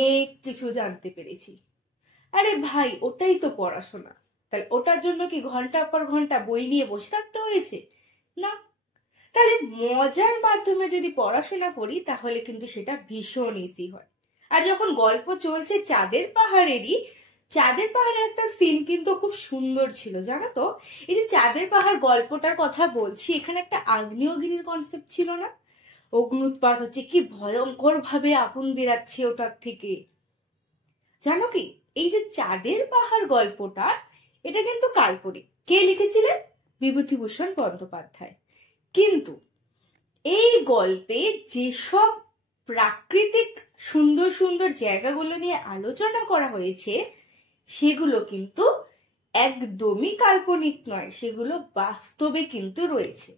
অনেক কিছু জানতে পেরেছি। আরে ভাই, ওটাই তো পড়াশোনা। তাহলে ওটার জন্য কি ঘন্টা পর ঘন্টা বই নিয়ে বসে থাকতে হয়েছে? না। তাহলে মজার মাধ্যমে যদি পড়াশোনা করি তাহলে কিন্তু সেটা ভীষণ ইজি হয়। আর যখন গল্প চলছে চাঁদের পাহাড়েরই, চাঁদের পাহাড়ের একটা সিন কিন্তু খুব সুন্দর ছিল, জানো তো? এই যে চাঁদের পাহাড় গল্পটার কথা বলছি, এখানে একটা আগ্নেয়গিরির কনসেপ্ট ছিল না? অগ্নুৎপাত হচ্ছে, কি ভয়ঙ্কর ভাবে আগুন বেরাচ্ছে ওটার থেকে। জানো কি, এই যে চাঁদের পাহাড় গল্পটা, এটা কিন্তু কাল্পনিক। কে লিখেছিলেন? বিভূতিভূষণ বন্দ্যোপাধ্যায়। কিন্তু এই গল্পে যেসব প্রাকৃতিক সুন্দর সুন্দর জায়গাগুলো নিয়ে আলোচনা করা হয়েছে সেগুলো কিন্তু একদমই কাল্পনিক নয়, সেগুলো বাস্তবে কিন্তু রয়েছে।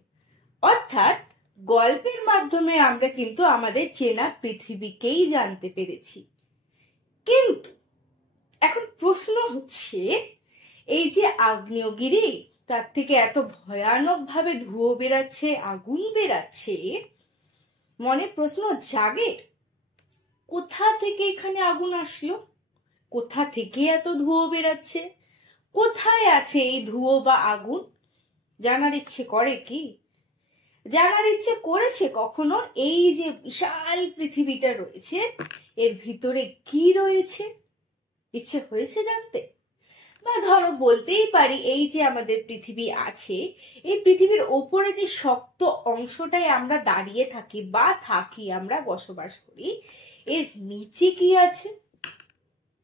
অর্থাৎ গল্পের মাধ্যমে আমরা কিন্তু আমাদের চেনা পৃথিবীকেই জানতে পেরেছি। কিন্তু এখন প্রশ্ন হচ্ছে, এই যে আগ্নেয়গিরি, তার থেকে এত ভয়ানক ভাবে ধুয়ো বেরাচ্ছে, আগুন বেরাচ্ছে, মনে প্রশ্ন জাগে, কোথা থেকে এখানে আগুন আসলো? কোথা থেকে এত ধুয়ো বেরাচ্ছে? কোথায় আছে এই ধুয়ো বা আগুন? জানার ইচ্ছে করে কি? জানার ইচ্ছে করেছে কখনো এই যে বিশাল পৃথিবীটা রয়েছে এর ভিতরে কি রয়েছে? ইচ্ছে হয়েছে জানতে? বা ধরো বলতেই পারি, এই যে আমাদের পৃথিবী আছে, এই পৃথিবীর ওপরে যে শক্ত অংশটায় আমরা দাঁড়িয়ে থাকি বা আমরা বসবাস করি, এর নিচে কি আছে?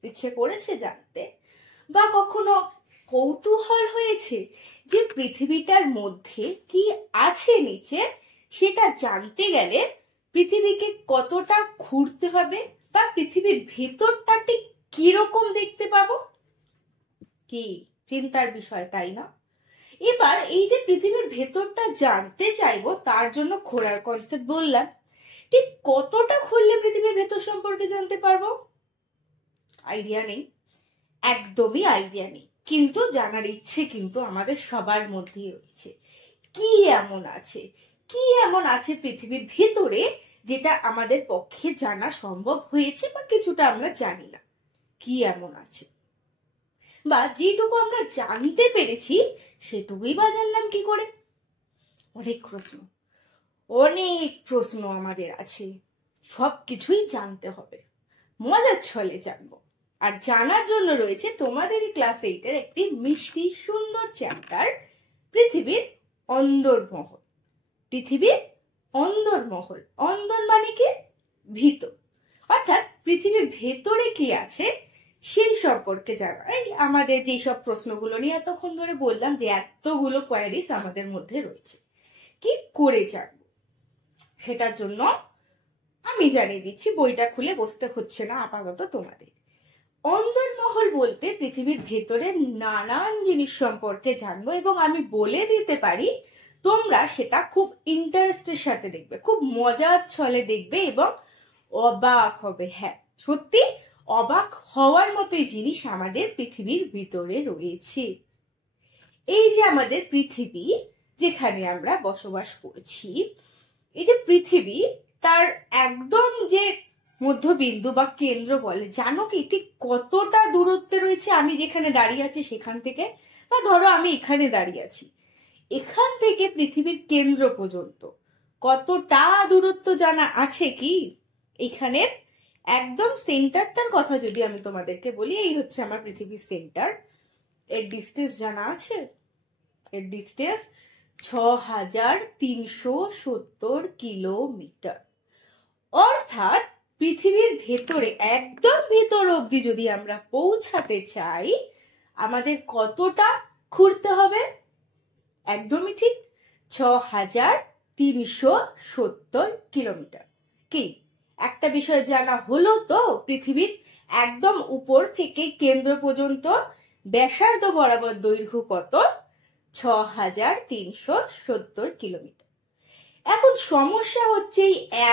ইচ্ছে করেছে জানতে? বা কখনো কৌতূহল হয়েছে যে পৃথিবীটার মধ্যে কি আছে নিচে, সেটা জানতে গেলে পৃথিবীকে কতটা ঘুরতে হবে বা পৃথিবীর ভেতরটা ঠিক কিরকম দেখতে পাবো? কি চিন্তার বিষয়, তাই না? এবার এই যে পৃথিবীর ভেতরটা জানতে চাইবো, তার জন্য ঘোরার কনসেপ্ট বললাম। ঠিক কতটা খুললে পৃথিবীর ভেতর সম্পর্কে জানতে পারবো? আইডিয়া নেই, একদমই আইডিয়া নেই। কিন্তু জানার ইচ্ছে কিন্তু আমাদের সবার মধ্যেই রয়েছে। কি এমন আছে, কি এমন আছে পৃথিবীর ভেতরে যেটা আমাদের পক্ষে জানা সম্ভব হয়েছে বা কিছুটা আমরা জানি না? কি এমন আছে? বা যেটুকু আমরা জানতে পেরেছি সেটুকুই বা জানলাম কি করে? অনেক প্রশ্ন আমাদের আছে, সবকিছুই জানতে হবে, মজার ছলে জানবো। আর জানার জন্য রয়েছে তোমাদেরই ক্লাস 8-এর একটি মিষ্টি সুন্দর চ্যাপ্টার, পৃথিবীর অন্দরমহল। পৃথিবীর অন্দরমহল, অন্দর মানে কি? ভিতর। অর্থাৎ পৃথিবীর ভেতরে কি আছে সেই সম্পর্কে জানা। এই আমাদের যেসব প্রশ্নগুলো নিয়ে এতক্ষণ ধরে বললাম যে এতগুলো কোয়ারিজ আমাদের মধ্যে রয়েছে, কি করে জানবো সেটার জন্য আমি জানিয়ে দিচ্ছি, বইটা খুলে বসতে হচ্ছে না আপাতত তোমাদের। অন্দরমহল বলতে পৃথিবীর ভেতরে নানান জিনিস সম্পর্কে জানবো, এবং আমি বলে দিতে পারি তোমরা সেটা খুব ইন্টারেস্টের সাথে দেখবে, খুব মজার ছলে দেখবে এবং অবাক হবে। হ্যাঁ, সত্যি অবাক হওয়ার মতোই জিনিস আমাদের পৃথিবীর ভিতরে রয়েছে। এই যে আমাদের পৃথিবী, যেখানে আমরা বসবাস করছি, এই যে পৃথিবী, তার একদম যে মধ্যবিন্দু বা কেন্দ্র বলে, জানো কি ঠিক কতটা দূরত্বে রয়েছে? আমি যেখানে দাঁড়িয়ে আছি সেখান থেকে, বা ধরো আমি এখানে দাঁড়িয়ে আছি, এখান থেকে পৃথিবীর কেন্দ্র পর্যন্ত কতটা দূরত্ব জানা আছে কি? এখানের একদম সেন্টারটার কথা যদি আমি তোমাদেরকে বলি, এই হচ্ছে আমার পৃথিবীর সেন্টার, এর ডিস্টেন্স জানা আছে? এর ডিস্টেন্স 6370 কিলোমিটার। অর্থাৎ পৃথিবীর ভেতরে, একদম ভেতর অবধি যদি আমরা পৌঁছাতে চাই, আমাদের কতটা ঘুরতে হবে? একদমই ঠিক, 6370 কিলোমিটার। কি একটা বিষয় জানা হলো তো? পৃথিবীর একদম উপর থেকে কেন্দ্র পর্যন্ত ব্যাসার্ধ বরাবর দৈর্ঘ্য কত? 6370 কিলোমিটার। এখন সমস্যা হচ্ছে,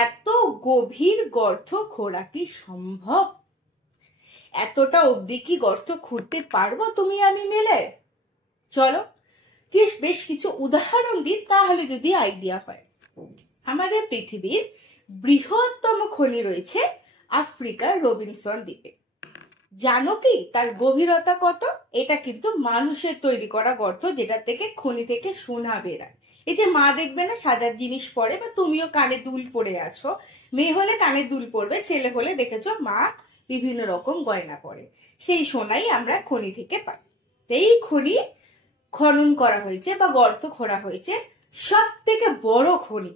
এত গভীর গর্ত খোঁড়া কি সম্ভব? এতটা অবধি কি গর্ত খুঁড়তে পারবো তুমি আমি মিলে? চলো বেশ কিছু উদাহরণ দিই, তাহলে যদি আইডিয়া হয়। আমাদের পৃথিবীর বৃহত্তম খনি রয়েছে আফ্রিকার রবিনসন দ্বীপে। জানো কি তার গভীরতা কত? এটা কিন্তু মানুষের তৈরি করা গর্ত, যেটা থেকে খনি থেকে সোনা বেরায়। এই যে মা দেখবে না সাজার জিনিস পরে, বা তুমিও কানে দুল পরে আছো, মেয়ে হলে কানে দুল পরবে, ছেলে হলে দেখেছো মা বিভিন্ন রকম গয়না পরে, সেই সোনাই আমরা খনি থেকে পাই। এই খনি খনন করা হয়েছে বা গর্ত খোঁড়া হয়েছে, সব থেকে বড় খনি,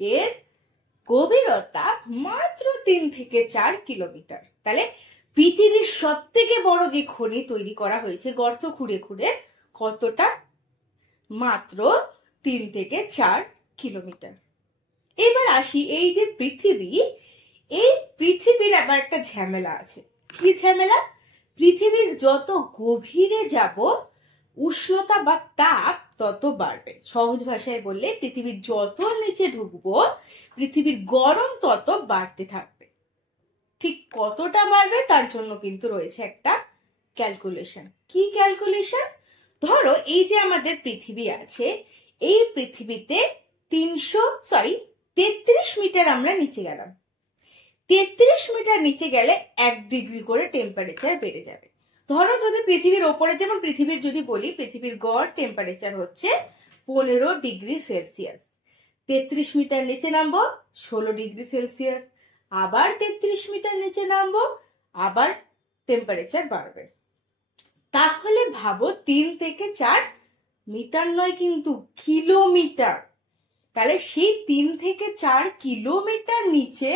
এর গভীরতা মাত্র 3 থেকে 4 কিলোমিটার। তাহলে পৃথিবীর সব থেকে বড় যে খনি তৈরি করা হয়েছে গর্ত খুঁড়ে খুঁড়ে, কতটা? মাত্র 3 থেকে 4 কিলোমিটার। এবার আসি এই যে পৃথিবী, এই পৃথিবীর আবার একটা ঝামেলা আছে। কি ঝামেলা? পৃথিবীর যত গভীরে যাব উষ্ণতা বা তাপ তত বাড়বে। সহজ ভাষায় বললে পৃথিবীর যত নিচে ঢুকবো পৃথিবীর গরম তত বাড়তে থাকবে। ঠিক কতটা বাড়বে তার জন্য কিন্তু রয়েছে একটা ক্যালকুলেশন। কি ক্যালকুলেশন? ধরো এই যে আমাদের পৃথিবী আছে, এই পৃথিবীতে 33 মিটার আমরা নিচে গেলাম। 33 মিটার নিচে গেলে 1 ডিগ্রি করে টেম্পারেচার বেড়ে যাবে। ধরো যদি পৃথিবীর ওপরে, যেমন পৃথিবীর যদি বলি, পৃথিবীর গড় টেম্পারেচার হচ্ছে 15 ডিগ্রি সেলসিয়াস। 33 মিটার নিচে নামবো 16 ডিগ্রি সেলসিয়াস, আবার 33 মিটার নিচে নামবো, আবার টেম্পারেচার বাড়বে। তাহলে ভাবো 3 থেকে 4 মিটার নয় কিন্তু কিলোমিটার। তাহলে সেই 3 থেকে 4 কিলোমিটার নিচে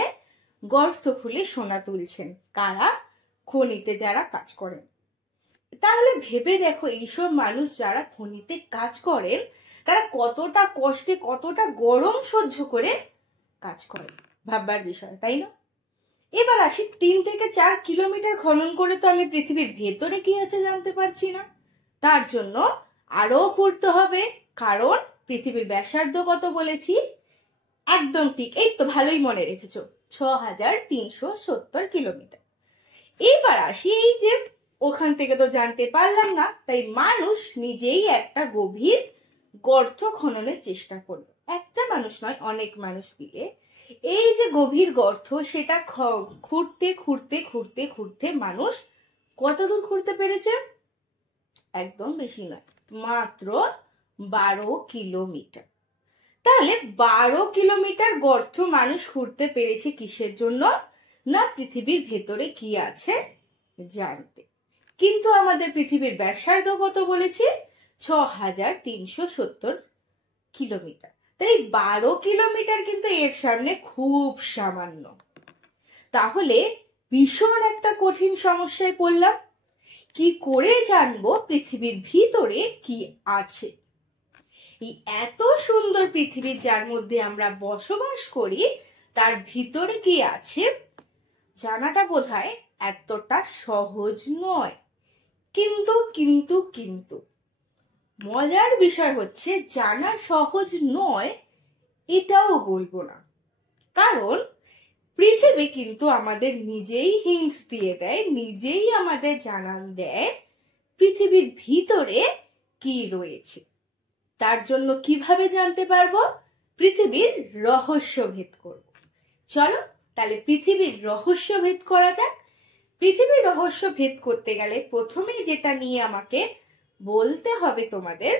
গর্ত খুলে সোনা তুলছেন কারা? খনিতে যারা কাজ করেন। তাহলে ভেবে দেখো এইসব মানুষ যারা খনিতে কাজ করেন তারা কতটা কষ্টে, কতটা গরম সহ্য করে কাজ করেন, ভাববার বিষয়, তাই না? এবার আসি, 3 থেকে 4 কিলোমিটার খনন করে তো আমি পৃথিবীর ভেতরে কি আছে জানতে পারছি না। তার জন্য আরো ঘুরতে হবে, কারণ পৃথিবীর ব্যাসার্ধ কত বলেছি? একদম ঠিক, এই তো ভালোই মনে রেখেছো, 6370 কিলোমিটার। এবার আসি, এই যে ওখান থেকে তো জানতে পারলাম না, তাই মানুষ নিজেই একটা গভীর গর্ত খননের চেষ্টা করলো। একটা মানুষ নয়, অনেক মানুষ মিলে এই যে গভীর গর্ত, সেটা খুঁড়তে খুঁড়তে খুঁড়তে খুঁড়তে মানুষ কতদূর খুঁড়তে পেরেছে? একদম বেশি নয়, মাত্র 12 কিলোমিটার। তাহলে 12 কিলোমিটার গর্ত মানুষ খুঁড়তে পেরেছে কিসের জন্য? না পৃথিবীর ভেতরে কি আছে জানতে। কিন্তু আমাদের পৃথিবীর ব্যাসার্ধ কত বলেছে? 6370 কিলোমিটার। তাই 12 কিলোমিটার কিন্তু এর সামনে খুব সামান্য। তাহলে ভীষণ একটা কঠিন সমস্যায় পড়লাম। কি করে জানবো পৃথিবীর ভিতরে কি আছে? এই এত সুন্দর পৃথিবী যার মধ্যে আমরা বসবাস করি, তার ভিতরে কি আছে জানাটা বোধহয় এতটা সহজ নয়। কিন্তু কিন্তু কিন্তু মজার বিষয় হচ্ছে, জানা সহজ নয় এটাও বলবো না, কারণ পৃথিবী কিন্তু আমাদের নিজেই হিন্টস দিয়ে দেয়, নিজেই আমাদের জানান দেয় পৃথিবীর ভিতরে কি রয়েছে। তার জন্য কিভাবে জানতে পারবো? পৃথিবীর রহস্য ভেদ করব। চলো তাহলে পৃথিবীর রহস্য ভেদ করা যাক। পৃথিবীর রহস্য ভেদ করতে গেলে প্রথমেই যেটা নিয়ে আমাকে বলতে হবে তোমাদের,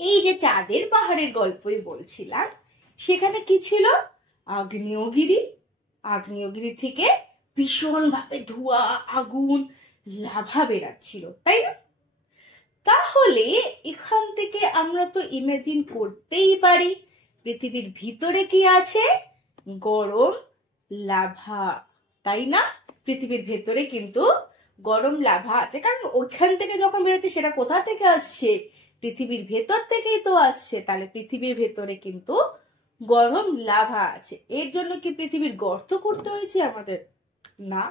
এই যে চাঁদের পাহাড়ের গল্পই বলছিলাম, সেখানে কি ছিল? আগ্নেয়গিরি। আগ্নেয়গিরি থেকে ভীষণ ভাবে ধোঁয়া, আগুন, লাভা বেরাচ্ছিল, তাই না? তাহলে এখান থেকে আমরা তো ইমাজিন করতেই পারি পৃথিবীর ভিতরে কি আছে? গরম লাভা, তাই না? পৃথিবীর ভেতরে কিন্তু গরম লাভা আছে, কারণ ওইখান থেকে যখন বেরোচ্ছে সেটা কোথা থেকে আসছে? পৃথিবীর ভেতর থেকেই তো আসছে। তাহলে পৃথিবীর ভেতরে কিন্তু গরম লাভা আছে। এর জন্য কি পৃথিবীর গর্ত করতে হয়েছে আমাদের? না,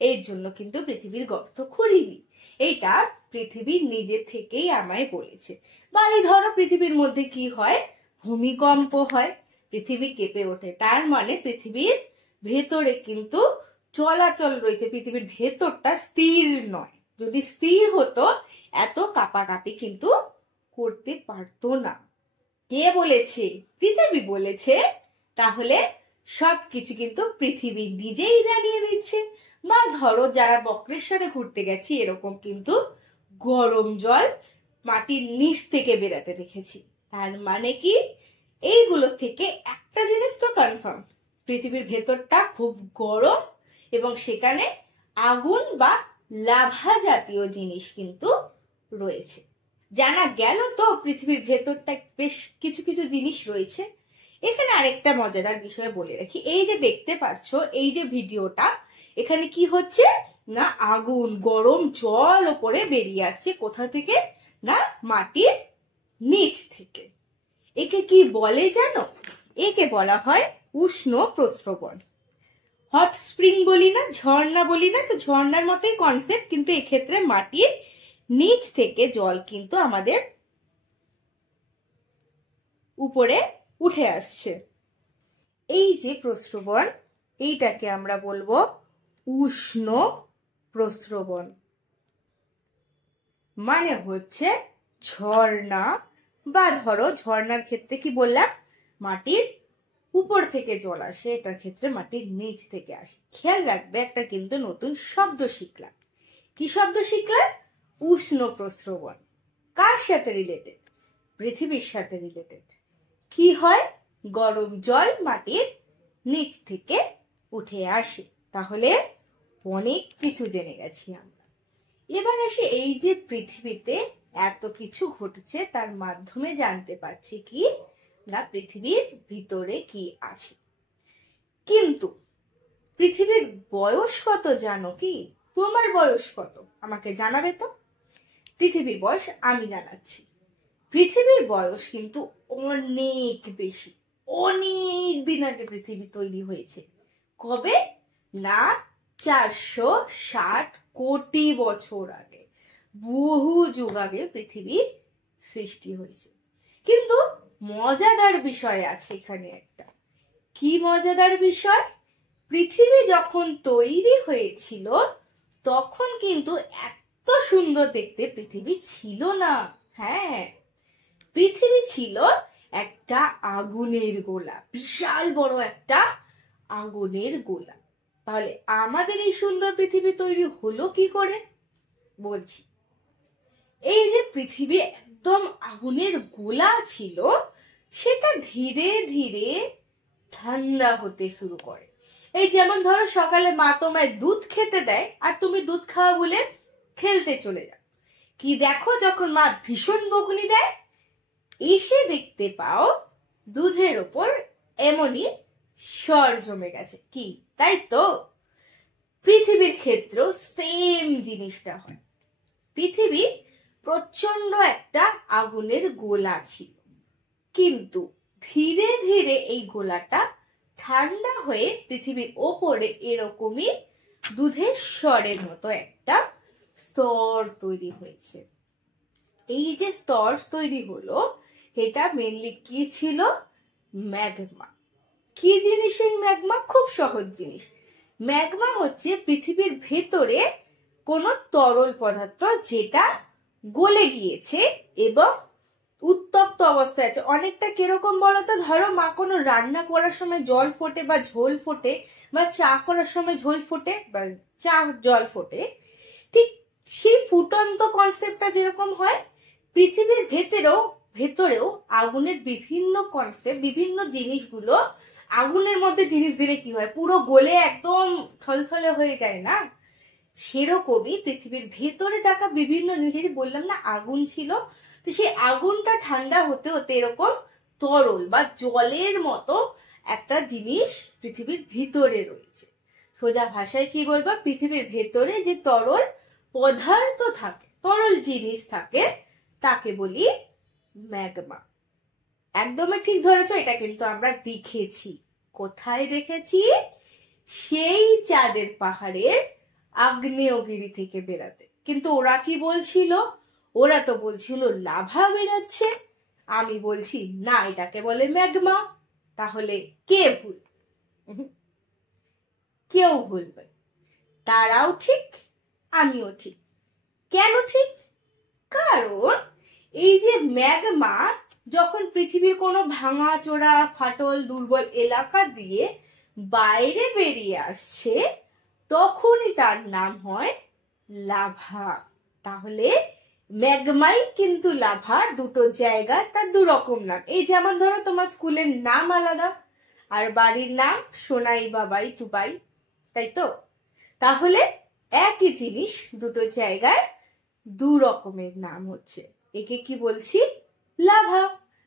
এর জন্য কিন্তু পৃথিবীর গর্ত খুঁড়িনি, এইটা পৃথিবী নিজে থেকেই আমায় বলেছে। বা এই ধরো পৃথিবীর মধ্যে কি হয়? ভূমিকম্প হয়, পৃথিবী কেঁপে ওঠে, তার মানে পৃথিবীর ভেতরে কিন্তু চলাচল রয়েছে, পৃথিবীর ভেতরটা স্থির নয়। যদি স্থির হতো এত কাঁপাকাঁপি কিন্তু করতে পারতো না। কে বলেছে? পৃথিবী বলেছে। তাহলে সবকিছু কিন্তু পৃথিবী নিজেই জানিয়ে দিচ্ছে। বা ধরো যারা বক্রেশ্বরে ঘুরতে গেছি, এরকম কিন্তু গরম জল মাটির নিচ থেকে বেরাতে দেখেছি। তার মানে কি, এইগুলো থেকে একটা জিনিস তো কনফার্ম, পৃথিবীর ভেতরটা খুব গরম এবং সেখানে আগুন বা লাভা জাতীয় জিনিস কিন্তু রয়েছে। জানা গেল তো পৃথিবীর ভেতরটা বেশ কিছু কিছু জিনিস রয়েছে। এখানে আরেকটা মজাদার বিষয় বলে রাখি, এই যে দেখতে পাচ্ছ এই যে ভিডিওটা, এখানে কি হচ্ছে না, আগুন গরম জল ওপরে বেরিয়ে আসছে কোথা থেকে না, মাটির নিচ থেকে। একে কি বলে জানো? একে বলা হয় উষ্ণ প্রস্রবণ। হট স্প্রিং বলি না, ঝর্ণা বলি না, তো ঝর্ণার মতোই কনসেপ্ট, কিন্তু এক্ষেত্রে মাটির নিচ থেকে জল কিন্তু আমাদের উপরে উঠে আসছে। এই যে প্রস্রবণ, এইটাকে আমরা বলবো উষ্ণ প্রস্রবণ। মানে হচ্ছে ঝর্ণা, বা ধরো ঝর্ণার ক্ষেত্রে কি বললাম, মাটির উপর থেকে জল আসে, এটার ক্ষেত্রে মাটির নিচ থেকে আসে। খেয়াল রাখবে, একটা কিন্তু নতুন শব্দ শিখলাম। কি শব্দ শিখলাম? উষ্ণ প্রস্রবণ। কার সাথে রিলেটেড? পৃথিবীর সাথে রিলেটেড। কি হয়? গরম জল মাটির নিচ থেকে উঠে আসে। তাহলে অনেক কিছু জেনে গেছি আমরা। এবার আসি, এই যে পৃথিবীতে এত কিছু ঘটছে তার মাধ্যমে জানতে পারছি কি না, পৃথিবীর ভিতরে কি আছে। কিন্তু পৃথিবীর বয়স কত জানো কি? তোমার বয়স কত আমাকে জানাবে তো। পৃথিবীর বয়স আমি জানাচ্ছি। পৃথিবীর বয়স কিন্তু অনেক বেশি, অনেক দিন আগে পৃথিবী তৈরি হয়েছে। কবে না, 460 কোটি বছর আগে, বহু যুগ আগে পৃথিবী সৃষ্টি হয়েছে। কিন্তু মজাদার বিষয় আছে এখানে একটা। কি মজাদার বিষয়? পৃথিবী যখন তৈরি হয়েছিল তখন কিন্তু এত সুন্দর দেখতে পৃথিবী ছিল না। হ্যাঁ, পৃথিবী ছিল একটা আগুনের গোলা, বিশাল বড় একটা আগুনের গোলা। তাহলে আমাদের এই সুন্দর পৃথিবী তৈরি হলো কি করে? বলছি, এই যে পৃথিবী একদম আগুনের গোলা ছিল, সেটা ধীরে ধীরে ঠান্ডা হতে শুরু করে। এই যেমন ধরো সকালে মা তোমায় দুধ খেতে দেয় আর তুমি দুধ খাওয়া বলে খেলতে চলে যাও, কি দেখো যখন মা ভীষণ বকুনি দেয়, এসে দেখতে পাও দুধের ওপর এমনই সর জমে গেছে। কি তাই তো? পৃথিবীর ক্ষেত্রেও সেম জিনিসটা হয়। পৃথিবী প্রচন্ড একটা আগুনের গোলা ছিল, কিন্তু ধীরে ধীরে এই গোলাটা ঠান্ডা হয়ে পৃথিবীর ওপরে এরকমই দুধের স্বরের মতো একটা স্তর তৈরি হয়েছে। এই যে স্তর তৈরি হলো, এটা মেনলি কি ছিল? ম্যাগমা। কি জিনিস এই ম্যাগমা? খুব সহজ জিনিস। ম্যাগমা হচ্ছে পৃথিবীর ভেতরে কোনো তরল পদার্থ যেটা গলে গিয়েছে এবং উত্তপ্ত অবস্থায় আছে। অনেকটা কিরকম বলতো, ধরো মা কোনো রান্না করার সময় জল ফোটে বা ঝোল ফোটে, বা চা করার সময় ঝোল ফোটে বা চা জল ফোটে, ঠিক সেই ফুটন্ত কনসেপ্টটা যেরকম হয়, পৃথিবীর ভেতরেও আগুনের বিভিন্ন কনসেপ্ট, বিভিন্ন জিনিসগুলো আগুনের মধ্যে জিনিস দিলে কি হয়, পুরো গলে একদম থলথলে হয়ে যায় না? সেরকমই পৃথিবীর ভেতরে থাকা বিভিন্ন জিনিস, বললাম না আগুন ছিল, তো সেই আগুনটা ঠান্ডা হতে হতে এরকম তরল বা জলের মতো একটা জিনিস পৃথিবীর ভিতরে রয়েছে। সোজা ভাষায় কি বলবো, পৃথিবীর ভেতরে যে তরল পদার্থ থাকে, তরল জিনিস থাকে, তাকে বলি ম্যাগমা। একদমই ঠিক ধরেছো, এটা কিন্তু আমরা দেখেছি। কোথায় দেখেছি? সেই চাঁদের পাহাড়ের আগ্নেয়গিরি থেকে বেরাতে। কিন্তু ওরা কি বলছিল? ওরা তো বলছিল লাভা বেরাচ্ছে। আমি বলছি না, এটাকে বলে ম্যাগমা। তাহলে কে ভুল? কেউ ভুলবে। তারাও ঠিক, আমিও ঠিক। কেন ঠিক? কারণ এই যে ম্যাগমা যখন পৃথিবীর কোনো ভাঙা চোরা ফাটল দুর্বল এলাকা দিয়ে বাইরে বেরিয়ে আসছে তখনই তার নাম হয় লাভা। তাহলে ম্যাগমাই কিন্তু লাভা দুটো জায়গা, তার দু রকম নাম। এই যেমন ধরো তোমার স্কুলের নাম আলাদা আর বাড়ির নাম সোনাই বাবাই তুবাই, তাই তো? তাহলে একই জিনিস দুটো জায়গায় দু রকমের নাম হচ্ছে, একে কি বলছি? লাভা।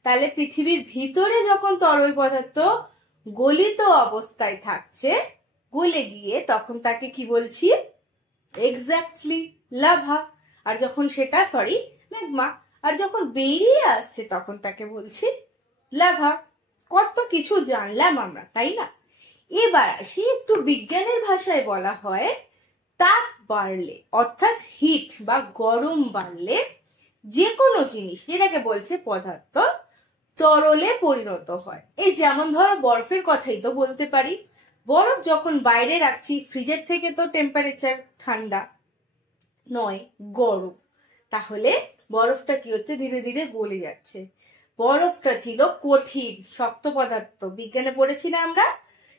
তাহলে পৃথিবীর ভিতরে যখন তরল পদার্থ গলিত অবস্থায় থাকছে, গলে গিয়ে, তখন তাকে কি বলছি? Exactly lava. আর যখন সেটা ম্যাগমা। আর যখন বেরিয়ে আসছে তখন তাকে বলছি লাভা। কত কিছু জানলাম আমরা, তাই না? এবার আসি একটু বিজ্ঞানের ভাষায় বলা হয় তাপ বাড়লে অর্থাৎ হিট বা গরম বাড়লে যে কোনো জিনিস, যেটাকে বলছে পদার্থ, তরলে পরিণত হয়। এই যেমন ধরো বরফের কথাই তো বলতে পারি। বরফ যখন বাইরে রাখছি, ফ্রিজের থেকে তো টেম্পারেচার ঠান্ডা নয়, গরম। তাহলে বরফটা কি হচ্ছে? ধীরে ধীরে গলে যাচ্ছে। বরফটা ছিল কঠিন শক্ত পদার্থ, বিজ্ঞানে পড়েছি না আমরা?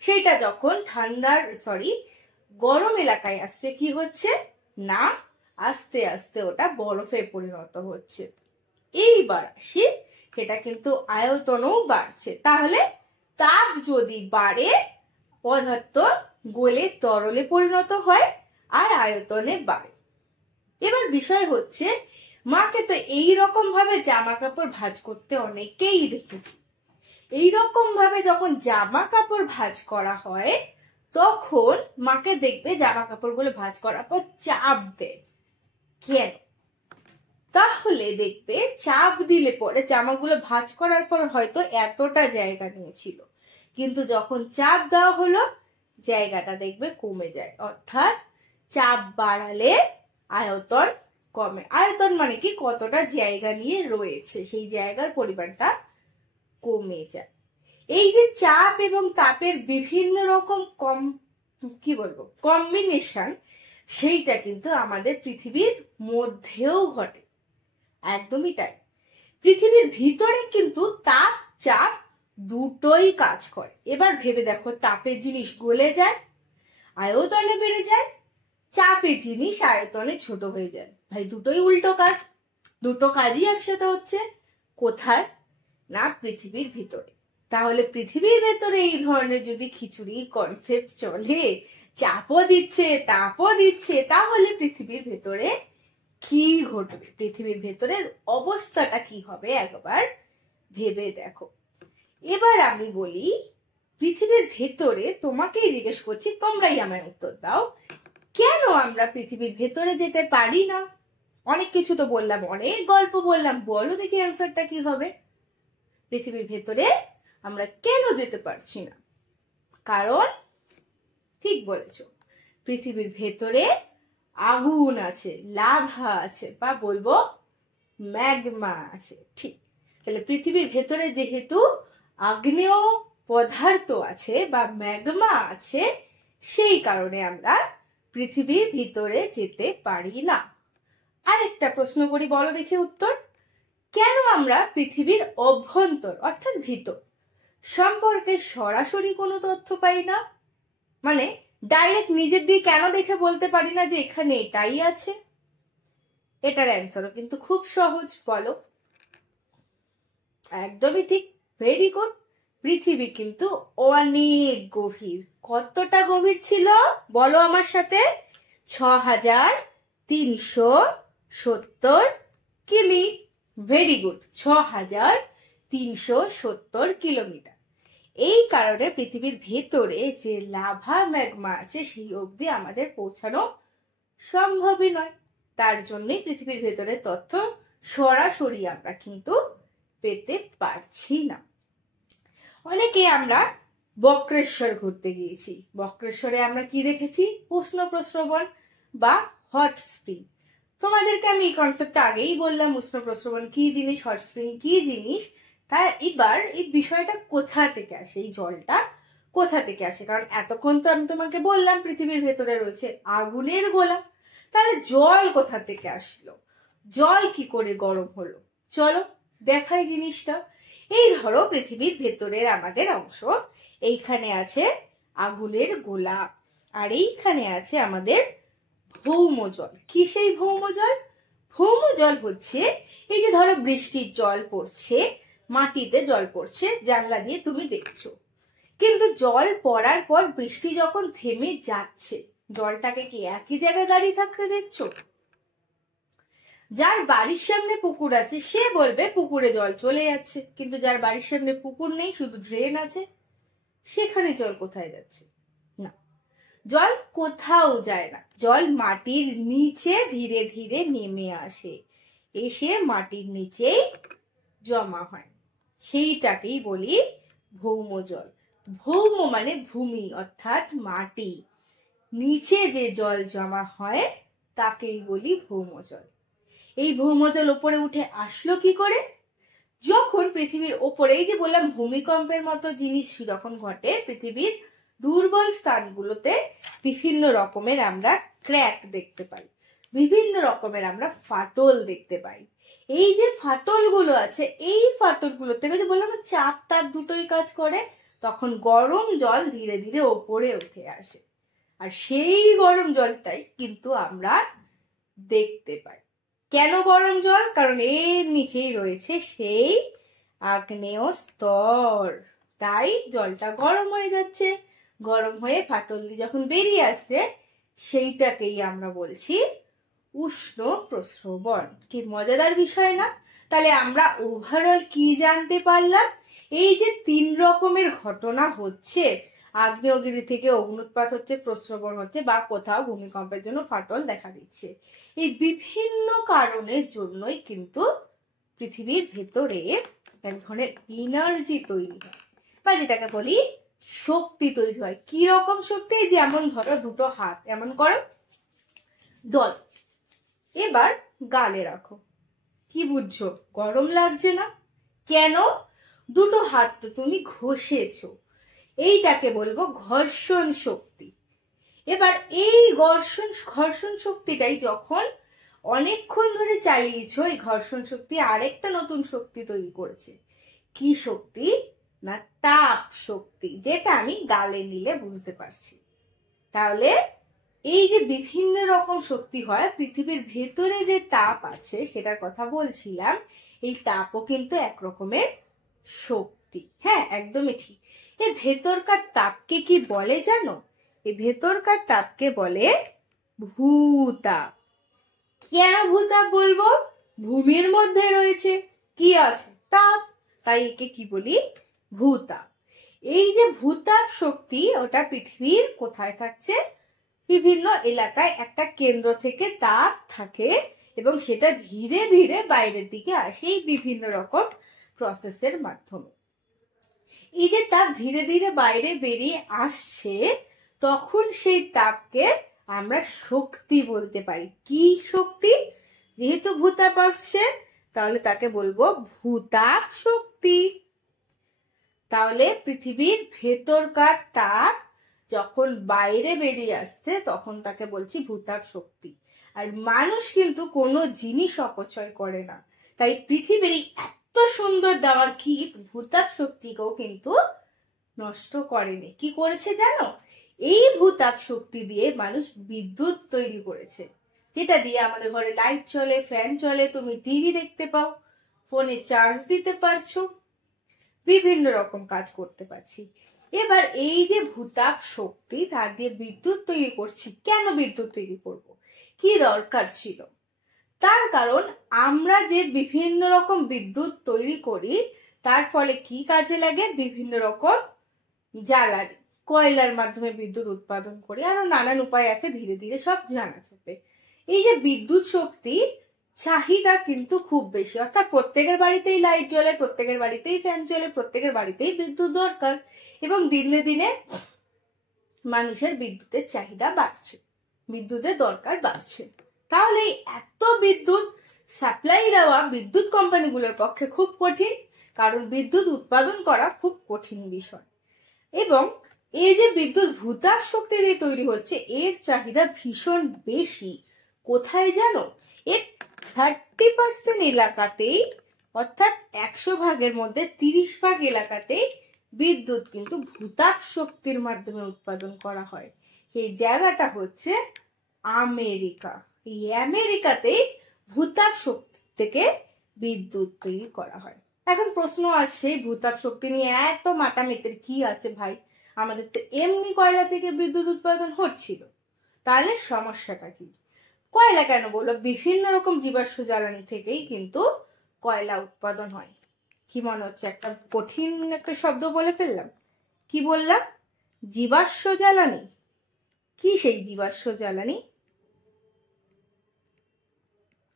সেটা যখন গরম এলাকায় আসছে, কি হচ্ছে না, আস্তে আস্তে ওটা বরফে পরিণত হচ্ছে। এইবার আসি, সেটা কিন্তু আয়তনও বাড়ছে। তাহলে তাপ যদি বাড়ে, পদার্থ গলে তরলে পরিণত হয় আর আয়তনে বাড়ে। এবার বিষয় হচ্ছে, মাকে তো এইরকম ভাবে জামা কাপড় ভাঁজ করতে অনেকেই দেখেছি। এইরকম ভাবে যখন জামা কাপড় ভাঁজ করা হয়, তখন মাকে দেখবে জামা কাপড়গুলো ভাঁজ করার পর চাপ দেয়। কেন? তাহলে দেখবে চাপ দিলে পরে জামাগুলো ভাঁজ করার পর হয়তো এতটা জায়গা নিয়েছিল, কিন্তু যখন চাপ দেওয়া হলো জায়গাটা দেখবে কমে যায়। অর্থাৎ চাপ বাড়ালে আয়তন কমে। আয়তন মানে কি? কতটা জায়গা নিয়ে রয়েছে সেই জায়গার পরিমাণটা কমে যায়। এই যে চাপ এবং তাপের বিভিন্ন রকম কম্বিনেশন, সেইটা কিন্তু আমাদের পৃথিবীর মধ্যেও ঘটে। একদমই তাই। পৃথিবীর ভিতরে কিন্তু তাপ চাপ দুটোই কাজ করে। এবার ভেবে দেখো, তাপের জিনিস গলে যায়, আয়তনে বেড়ে যায়, চাপের জিনিস আয়তনে ছোট হয়ে যায়। ভাই দুটোই উল্টো কাজ, দুটো কাজই একসাথে হচ্ছে। কোথায়? না, পৃথিবীর ভিতরে। তাহলে পৃথিবীর ভেতরে এই ধরনের যদি খিচুড়ি কনসেপ্ট চলে, চাপও দিচ্ছে তাপও দিচ্ছে, তাহলে পৃথিবীর ভেতরে কি ঘটবে? পৃথিবীর ভেতরের অবস্থাটা কি হবে একবার ভেবে দেখো। এবার আমি বলি, পৃথিবীর ভেতরে তোমাকেই জিজ্ঞেস করছি, তোমরাই আমায় উত্তর দাও, কেন আমরা পৃথিবীর ভেতরে যেতে পারি না? অনেক কিছু তো বললাম, অনেক গল্প বললাম, বলো দেখি অ্যান্সারটা কি হবে। পৃথিবীর ভেতরে আমরা কেন যেতে পারছি না? কারণ ঠিক বলেছো, পৃথিবীর ভেতরে আগুন আছে, লাভা আছে, বা বলবো ম্যাগমা আছে। ঠিক। তাহলে পৃথিবীর ভেতরে যেহেতু আগ্নেয় পদার্থ আছে বা ম্যাগমা আছে, সেই কারণে আমরা পৃথিবীর ভিতরে যেতে পারি না। আরেকটা প্রশ্ন করি, বলো দেখি উত্তর। কেন আমরা পৃথিবীর অভ্যন্তর অর্থাৎ ভিতর সম্পর্কে সরাসরি কোনো তথ্য পাই না? মানে ডাইরেক্ট নিজের দিয়ে কেন দেখে বলতে পারি না যে এখানে এটাই আছে? এটার অ্যান্সারও কিন্তু খুব সহজ, বলো। একদমই ঠিক, ভেরি গুড। পৃথিবী কিন্তু অনেক গভীর। কতটা গভীর ছিল বলো আমার সাথে? 6370 কিমি। Very good, 6370 kilometre. এই কারণে পৃথিবীর ভেতরে যে লাভা ম্যাগমা আছে সেই অবধি আমাদের পৌঁছানো সম্ভবই নয়। তার জন্যই পৃথিবীর ভেতরে তথ্য সরাসরি আমরা কিন্তু পেতে পারছি না। অনেকে আমরা বক্রেশ্বর ঘুরতে গিয়েছি। বক্রেশ্বরে আমরা কি দেখেছি? উষ্ণ প্রস্রবণ বা হট স্প্রিং। তোমাদেরকে আমি এই কনসেপ্টটা আগেই বললাম, উষ্ণ প্রস্রবণ কি জিনিস, হট স্প্রিং কি জিনিস। তাই এবার এই বিষয়টা কোথা থেকে আসে, এই জলটা কোথা থেকে আসে? কারণ এতক্ষণ তো আমি তোমাকে বললাম পৃথিবীর ভেতরে রয়েছে আগুনের গোলা। তাহলে জল কোথা থেকে আসলো? জল কি করে গরম হলো? চলো দেখাই জিনিসটা। এই ধরো পৃথিবীর ভেতরের আমাদের অংশ, এইখানে আছে আগুনের গোলা। আর এইখানে আছে আমাদের ভৌম জল। কি সেই ভৌম জল? ভৌম জল হচ্ছে এই যে ধরো বৃষ্টির জল পড়ছে, মাটিতে জল পড়ছে, জানলা দিয়ে তুমি দেখছো, কিন্তু জল পড়ার পর বৃষ্টি যখন থেমে যাচ্ছে, জলটাকে কি একই জায়গায় দাঁড়িয়ে থাকতে দেখছো? যার বাড়ির সামনে পুকুর আছে সে বলবে পুকুরে জল চলে যাচ্ছে, কিন্তু যার বাড়ির সামনে পুকুর নেই, শুধু ড্রেন আছে, সেখানে জল কোথায় যাচ্ছে? না, জল কোথাও যায় না। জল মাটির নিচে ধীরে ধীরে নেমে আসে, এসে মাটির নিচেই জমা হয়। সেইটাকেই বলি ভৌম জল। ভৌম মানে ভূমি অর্থাৎ মাটি, নিচে যে জল জমা হয় তাকেই বলি ভৌম জল। এই ভৌম জল ওপরে উঠে আসলো কি করে? যখন পৃথিবীর ওপরে, এই যে বললাম ভূমিকম্পের মতো জিনিস যখন ঘটে, পৃথিবীর দুর্বল স্থানগুলোতে বিভিন্ন রকমের আমরা ক্র্যাক দেখতে পাই, বিভিন্ন রকমের আমরা ফাটল দেখতে পাই। এই যে ফাটলগুলো আছে, এই ফাটলগুলো থেকে যে বললাম চাপ তাপ দুটোই কাজ করে, তখন গরম জল ধীরে ধীরে ওপরে উঠে আসে। আর সেই গরম জলটাই কিন্তু আমরা দেখতে পাই। কেন গরম জল? কারণ এর নিচেই রয়েছে সেই আগ্নেয় স্তর, তাই জলটা গরম হয়ে যাচ্ছে। গরম হয়ে ফাটল দিয়ে যখন বেরিয়ে আসছে, সেইটাকেই আমরা বলছি উষ্ণ প্রস্রবণ। কি মজাদার বিষয় না? তাহলে আমরা ওভারঅল কি জানতে পারলাম? এই যে 3 রকমের ঘটনা হচ্ছে, আগ্নেয়গিরি থেকে অগ্নুৎপাত হচ্ছে, প্রস্রবণ হচ্ছে, বা কোথাও ভূমিকম্পের জন্য ফাটল দেখা দিচ্ছে, এই বিভিন্ন কারণের জন্যই কিন্তু পৃথিবীর ভেতরে এক ধরনের এনার্জি তৈরি হয়, বা যেটাকে বলি শক্তি তৈরি হয়। কি রকম শক্তি? যেমন ধরো দুটো হাত এমন করো, ডল, এবার গালে রাখো, কি বুঝছো? গরম লাগছে না? কেন? দুটো হাত তো তুমি ঘষেছো, এইটাকে বলবো ঘর্ষণ শক্তি। এবার এই ঘর্ষণ শক্তিটাই যখন অনেকক্ষণ ধরে চালিয়েছো, এই ঘর্ষণ শক্তি আরেকটা নতুন শক্তি তৈরি করেছে। কি শক্তি? না তাপ শক্তি, যেটা আমি গালে নিলে বুঝতে পারছি। তাহলে এই যে বিভিন্ন রকম শক্তি হয়, পৃথিবীর ভেতরে যে তাপ আছে সেটার কথা বলছিলাম, এই তাপও কিন্তু এক রকমের শক্তি। হ্যাঁ, একদমই ঠিক। এই ভেতরকার তাপকে কি বলে জানো? এই ভেতরকার তাপকে বলে ভূতাপ। কেন ভূতাপ বলবো? ভূমির মধ্যে রয়েছে কি আছে? তাপ, তাই একে কি বলি? ভূতাপ। এই যে ভূতাপ শক্তি, ওটা পৃথিবীর কোথায় থাকছে? বিভিন্ন এলাকায় একটা কেন্দ্র থেকে তাপ থাকে এবং সেটা ধীরে ধীরে বাইরের দিকে আসে এই বিভিন্ন রকম প্রসেসের মাধ্যমে। এই যে তাপ ধীরে ধীরে বাইরে বেরিয়ে আসছে, তখন সেই তাপকে আমরা শক্তি বলতে পারি। কি শক্তি? যেহেতু ভূতাপ আসছে, তাহলে তাকে বলবো ভূতাপ শক্তি। তাহলে পৃথিবীর ভেতরকার তাপ যখন বাইরে বেরিয়ে আসছে, তখন তাকে বলছি ভূতাপ শক্তি। আর মানুষ কিন্তু কোনো জিনিস অপচয় করে না, তাই পৃথিবীর এত সুন্দর দেওয়া গিফট ভূতাপ শক্তিকেও কিন্তু নষ্ট করেনি। কি করেছে জানো? এই ভূতাপ শক্তি দিয়ে মানুষ বিদ্যুৎ তৈরি করেছে, যেটা দিয়ে আমাদের ঘরে লাইট চলে, ফ্যান চলে, তুমি টিভি দেখতে পাও, ফোনে চার্জ দিতে পারছো, বিভিন্ন রকম কাজ করতে পারছি। এবার এই যে ভূতাপ শক্তি, তার দিয়ে বিদ্যুৎ তৈরি করছি। কেন বিদ্যুৎ তৈরি করব? কি দরকার ছিল? তার কারণ আমরা যে বিভিন্ন রকম বিদ্যুৎ তৈরি করি, তার ফলে কি কাজে লাগে? বিভিন্ন রকম জ্বালানি, কয়লার মাধ্যমে বিদ্যুৎ উৎপাদন করি, আরো নানান উপায় আছে, ধীরে ধীরে সব জানা যাবে। এই যে বিদ্যুৎ শক্তি চাহিদা কিন্তু খুব বেশি, অর্থাৎ প্রত্যেকের বাড়িতেই লাইট জ্বলে, প্রত্যেকের বাড়িতেই ফ্যান চলে, প্রত্যেকের বাড়িতেই বিদ্যুৎ দরকার, এবং দিনে দিনে মানুষের বিদ্যুতের চাহিদা বাড়ছে, বিদ্যুতের দরকার বাড়ছে। তাহলে এত বিদ্যুৎ সাপ্লাই দেওয়া বিদ্যুৎ কোম্পানিগুলোর পক্ষে খুব কঠিন, কারণ বিদ্যুৎ উৎপাদন করা খুব কঠিন বিষয়। এবং এই যে বিদ্যুৎ ভূতাপ শক্তি দিয়ে তৈরি হচ্ছে, এর চাহিদা ভীষণ বেশি। কোথায় জানো? এর 30% এলাকাতেই, অর্থাৎ 100 ভাগের মধ্যে 30 ভাগ এলাকাতেই বিদ্যুৎ কিন্তু ভূতাপ শক্তির মাধ্যমে উৎপাদন করা হয়। সেই জায়গাটা হচ্ছে আমেরিকা। এই আমেরিকাতেই ভূতাপ শক্তি থেকে বিদ্যুৎ তৈরি করা হয়। এখন প্রশ্ন আসছে, ভূতাপ শক্তি নিয়ে এত মাতামাতির কি আছে ভাই? আমাদের তো এমনি কয়লা থেকে বিদ্যুৎ উৎপাদন হচ্ছিল, তাহলে সমস্যাটা কি? কয়লা কেন বললো? বিভিন্ন রকম জীবাশ্ম জ্বালানি থেকেই কিন্তু কয়লা উৎপাদন হয়। কি মনে হচ্ছে একটা কঠিন একটা শব্দ বলে ফেললাম? কি বললাম? জীবাশ্ম জ্বালানি। কি সেই জীবাশ্ম জ্বালানি?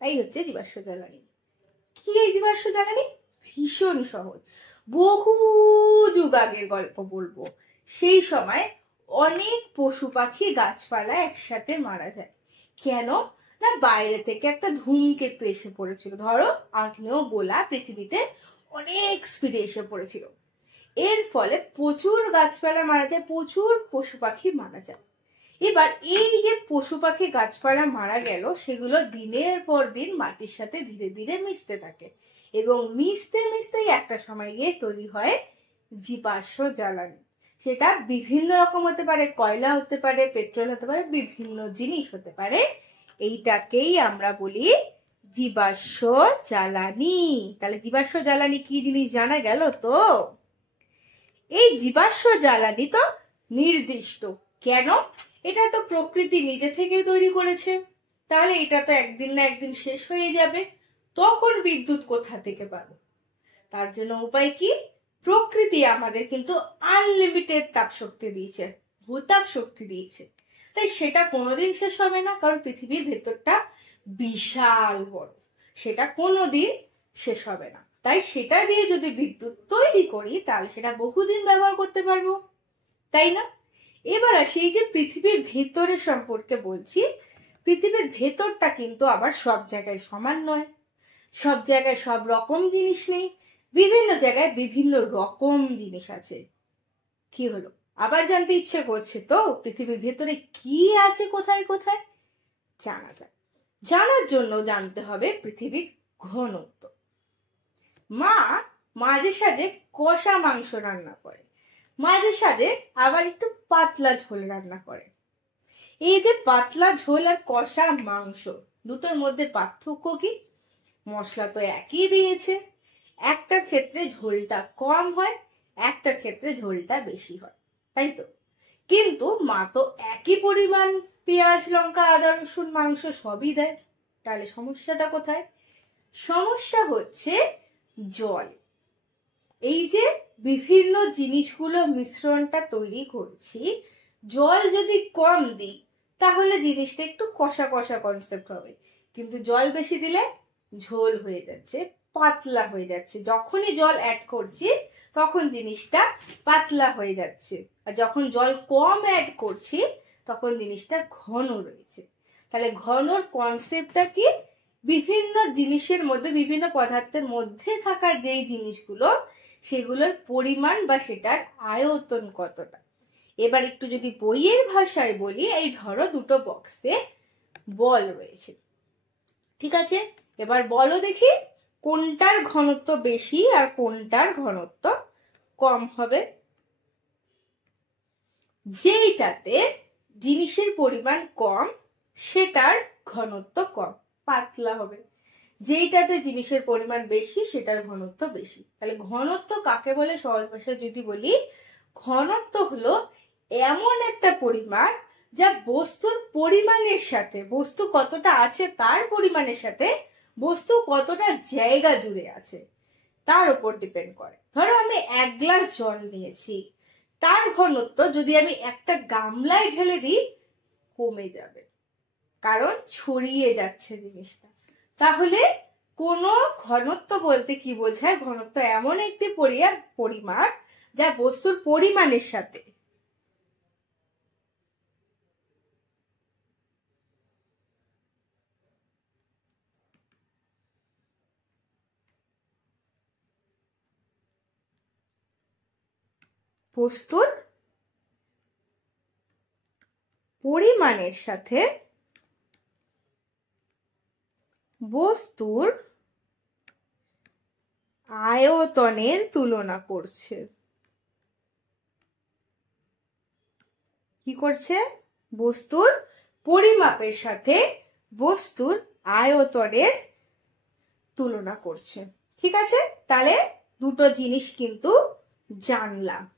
এই হচ্ছে জীবাশ্ম জ্বালানি। কি এই জীবাশ্ম জ্বালানি? ভীষণ সহজ। বহু যুগ আগের গল্প বলবো। সেই সময় অনেক পশু পাখি গাছপালা একসাথে মারা যায়। কেন না, বাইরে থেকে একটা ধূমকেতু এসে পড়েছিল। ধরো আগ্নেয় গোলা পৃথিবীতে অনেক স্পিডে এসে পড়েছিল। এর ফলে প্রচুর গাছপালা মারা যায়, প্রচুর পশু পাখি মারা যায়। এবার এই যে পশু পাখি গাছপালা মারা গেল, সেগুলো দিনের পর দিন মাটির সাথে ধীরে ধীরে মিশতে থাকে এবং মিশতে মিশতেই একটা সময় গিয়ে তৈরি হয় জীবাশ্ম জ্বালানি। সেটা বিভিন্ন রকম হতে পারে, কয়লা হতে পারে, পেট্রোল হতে পারে, বিভিন্ন জিনিস হতে পারে। এইটাকেই আমরা বলি জীবাশ্ম জ্বালানি। তাহলে জীবাশ্ম জ্বালানি কি জিনিস জানা গেল তো? এই জীবাশ্ম জ্বালানি তো নির্দিষ্ট। কেন? এটা তো প্রকৃতি নিজে থেকে তৈরি করেছে, তাহলে এটা তো একদিন না একদিন শেষ হয়ে যাবে। তখন বিদ্যুৎ কোথা থেকে পাবো? তার জন্য উপায় কি? প্রকৃতি আমাদের কিন্তু আনলিমিটেড তাপ শক্তি দিয়েছে, ভূতাপ শক্তি দিয়েছে। তাই সেটা কোনোদিন শেষ হবে না, কারণ পৃথিবীর ভেতরটা বিশাল বড়, সেটা কোনোদিন শেষ হবে না। তাই সেটা দিয়ে যদি বিদ্যুৎ তৈরি করি, তাহলে সেটা বহুদিন ব্যবহার করতে পারবো, তাই না? এবার আসি এই যে পৃথিবীর ভেতরের সম্পর্কে বলছি। পৃথিবীর ভেতরটা কিন্তু আবার সব জায়গায় সমান নয়, সব জায়গায় সব রকম জিনিস নেই, বিভিন্ন জায়গায় বিভিন্ন রকম জিনিস আছে। কি হলো, আবার জানতে ইচ্ছে করছে তো পৃথিবীর ভেতরে কি আছে, কোথায় কোথায়? জানা যায়। জানার জন্য জানতে হবে পৃথিবীর ঘনত্ব। মা মাঝে সাঝে কষা মাংস রান্না করে, মাঝে সাঝে আবার একটু পাতলা ঝোল রান্না করে। এই যে পাতলা ঝোল আর কষা মাংস, দুটোর মধ্যে পার্থক্য কি? মশলা তো একই দিয়েছে, একটার ক্ষেত্রে ঝোলটা কম হয়, একটার ক্ষেত্রে ঝোলটা বেশি হয়, তাই তো? কিন্তু মা তো একই পরিমাণ পেঁয়াজ লঙ্কা আদা রসুন মাংস সবই দেয়। তাহলে সমস্যাটা কোথায়? সমস্যা হচ্ছে জল। এই যে বিভিন্ন জিনিসগুলো মিশ্রণটা তৈরি করছি, জল যদি কম দিই তাহলে জিনিসটা একটু কষা কষা কনসেপ্ট হবে, কিন্তু জল বেশি দিলে ঝোল হয়ে যাচ্ছে, পাতলা হয়ে যাচ্ছে। যখনই জল অ্যাড করছি তখন জিনিসটা পাতলা হয়ে যাচ্ছে, আর যখন জল কম অ্যাড করছি তখন জিনিসটা ঘন রয়েছে। তাহলে ঘনর কনসেপ্টটা কি? বিভিন্ন জিনিসের মধ্যে, বিভিন্ন পদার্থের মধ্যে থাকা যেই জিনিসগুলো, সেগুলোর পরিমাণ বা সেটার আয়তন কতটা। এবার একটু যদি বইয়ের ভাষায় বলি, এই ধরো দুটো বক্সে বল রয়েছে, ঠিক আছে? এবার বলো দেখি কোনটার ঘনত্ব বেশি আর কোনটার ঘনত্ব কম হবে? যেইটাতে জিনিসের পরিমাণ কম সেটার ঘনত্ব কম, পাতলা হবে। যেইটাতে জিনিসের পরিমাণ বেশি সেটার ঘনত্ব বেশি। তাহলে ঘনত্ব কাকে বলে? সহজ ভাষায় যদি বলি, ঘনত্ব হলো এমন একটা পরিমাণ যা বস্তুর পরিমাণের সাথে, বস্তু কতটা আছে তার পরিমাণের সাথে বস্তু কতটা জায়গা জুড়ে আছে তার উপর ডিপেন্ড করে। ধরো আমি 1 গ্লাস জল নিয়েছি, তার ঘনত্ব যদি আমি একটা গামলায় ঢেলে দিই কমে যাবে, কারণ ছড়িয়ে যাচ্ছে জিনিসটা। তাহলে কোন ঘনত্ব বলতে কি বোঝায়? ঘনত্ব এমন একটি পরিমাপ যা বস্তুর পরিমাণের সাথে বস্তুর পরিমাণের সাথে বস্তুর আয়তনের তুলনা করছে। কি করছে? বস্তুর পরিমাপের সাথে বস্তুর আয়তনের তুলনা করছে। ঠিক আছে, তাহলে দুটো জিনিস কিন্তু জানলাম।